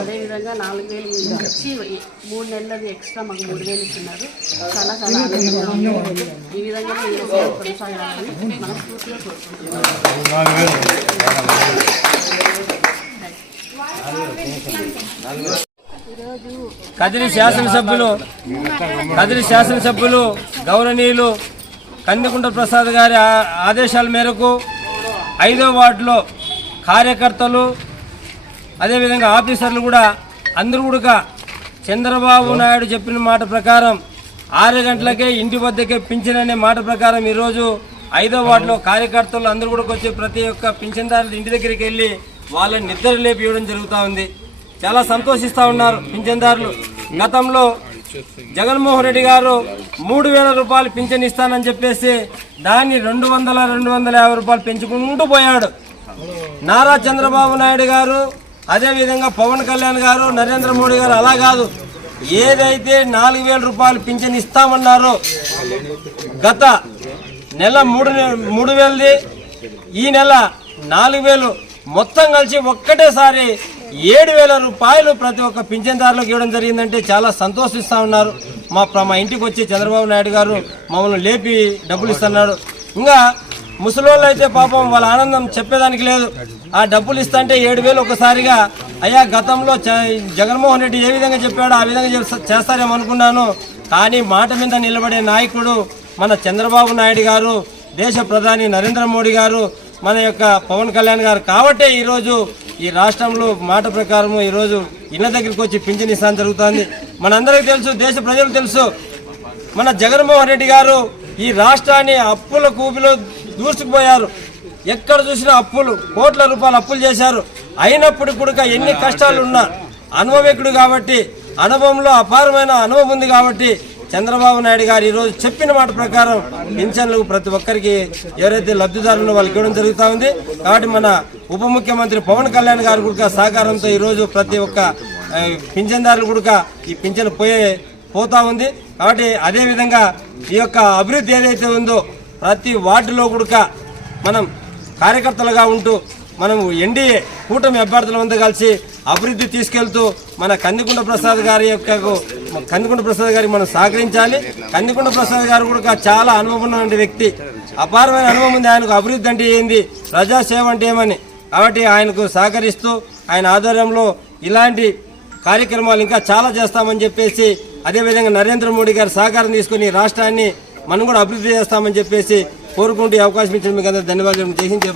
అదేవిధంగా 4,000 ఇచ్చి 3 నెలలది ఎక్స్ట్రా మాకు 3,000 ఇస్తున్నారు. చాలా చాలా ఆనందంగా ఉంది. ఈ విధంగా కొనసాగాలని మనస్ఫూర్తిగా కోరుకుంటున్నాను. కదిరి శాసనసభ్యులు గౌరవనీయులు కందికుంట ప్రసాద్ గారి ఆదేశాల మేరకు 5వ వార్డులో కార్యకర్తలు అదేవిధంగా ఆఫీసర్లు కూడా అందరూ కూడా చంద్రబాబు నాయుడు చెప్పిన మాట ప్రకారం 6 గంటలకే ఇంటి వద్దకే పింఛన్ అనే మాట ప్రకారం ఈరోజు 5వ వార్డులో కార్యకర్తలు అందరూ కూడా వచ్చి ప్రతి ఒక్క పింఛన్దారుల ఇంటి దగ్గరికి వెళ్ళి వాళ్ళని నిద్ర లేపి ఇవ్వడం జరుగుతూ ఉంది. చాలా సంతోషిస్తూ ఉన్నారు పింఛన్దారులు. గతంలో జగన్మోహన్ రెడ్డి గారు 3,000 రూపాయలు పింఛన్ ఇస్తానని చెప్పేసి దాన్ని 250 రూపాయలు పెంచుకుంటూ పోయాడు. నారా చంద్రబాబు నాయుడు గారు అదేవిధంగా పవన్ కళ్యాణ్ గారు నరేంద్ర మోడీ గారు అలా కాదు, ఏదైతే 4,000 రూపాయలు పింఛన్ ఇస్తామన్నారో గత నెల 3,000ది ఈ నెల 4,000 మొత్తం కలిసి ఒక్కటేసారి 7,000 రూపాయలు ప్రతి ఒక్క పింఛన్దారులకు ఇవ్వడం జరిగిందంటే చాలా సంతోషిస్తూ ఉన్నారు. మా ఇంటికి వచ్చి చంద్రబాబు నాయుడు గారు మమ్మల్ని లేపి డబ్బులు ఇస్తున్నాడు. ఇంకా ముసలోళ్ళు అయితే పాపం వాళ్ళ ఆనందం చెప్పేదానికి లేదు. ఆ డబ్బులు ఇస్తుంటే 7,000 ఒకసారిగా అయ్యా గతంలో జగన్మోహన్ రెడ్డి ఏ విధంగా చెప్పాడో ఆ విధంగా చేస్తారేమో అనుకున్నాను. కానీ మాట మీద నిలబడే నాయకుడు మన చంద్రబాబు నాయుడు గారు, దేశ ప్రధాని నరేంద్ర మోడీ గారు, మన యొక్క పవన్ కళ్యాణ్ గారు కాబట్టే ఈరోజు ఈ రాష్ట్రంలో మాట ప్రకారం ఈరోజు ఇళ్ళ దగ్గరికి వచ్చి పింఛన్ ఇస్తాను జరుగుతుంది. మనందరికీ తెలుసు, దేశ ప్రజలకు తెలుసు, మన జగన్మోహన్ రెడ్డి గారు ఈ రాష్ట్రాన్ని అప్పుల కూపిలో దూసుకుపోయారు. ఎక్కడ చూసినా అప్పులు, కోట్ల రూపాయలు అప్పులు చేశారు. అయినప్పుడు కూడా ఎన్ని కష్టాలు ఉన్నా అనుభవకుడు కాబట్టి, అనుభవంలో అపారమైన అనుభవం ఉంది కాబట్టి చంద్రబాబు నాయుడు గారు ఈరోజు చెప్పిన మాట ప్రకారం పింఛన్లు ప్రతి ఒక్కరికి ఎవరైతే లబ్ధిదారులు వాళ్ళకి ఇవ్వడం జరుగుతూ ఉంది. కాబట్టి మన ఉప ముఖ్యమంత్రి పవన్ కళ్యాణ్ గారు కూడా సహకారంతో ఈరోజు ప్రతి ఒక్క పింఛన్దారులు కూడా ఈ పింఛన్ పోతా ఉంది. కాబట్టి అదేవిధంగా ఈ యొక్క అభివృద్ధి ఏదైతే ఉందో ప్రతి వార్డులో కూడా మనం కార్యకర్తలుగా ఉంటూ మనం ఎన్డీఏ కూటమి అభ్యర్థుల వద్ద కలిసి అభివృద్ధి తీసుకెళ్తూ మన కందికుంట ప్రసాద్ గారికి మనం సహకరించాలి. కందికుంట ప్రసాద్ గారు కూడా చాలా అనుభవం ఉన్న వ్యక్తి, అపారమైన అనుభవం ఉంది ఆయనకు. అభివృద్ధి అంటే ఏంది, ప్రజాసేవ అంటే ఏమని. కాబట్టి ఆయనకు సహకరిస్తూ ఆయన ఆధ్వర్యంలో ఇలాంటి కార్యక్రమాలు ఇంకా చాలా చేస్తామని చెప్పేసి, అదేవిధంగా నరేంద్ర మోడీ గారి సహకారం తీసుకుని రాష్ట్రాన్ని మనం కూడా అభివృద్ధి చేస్తామని చెప్పేసి కోరుకుంటూ అవకాశం ఇచ్చిన మీకు అందరూ ధన్యవాదాలు. జై హింద్.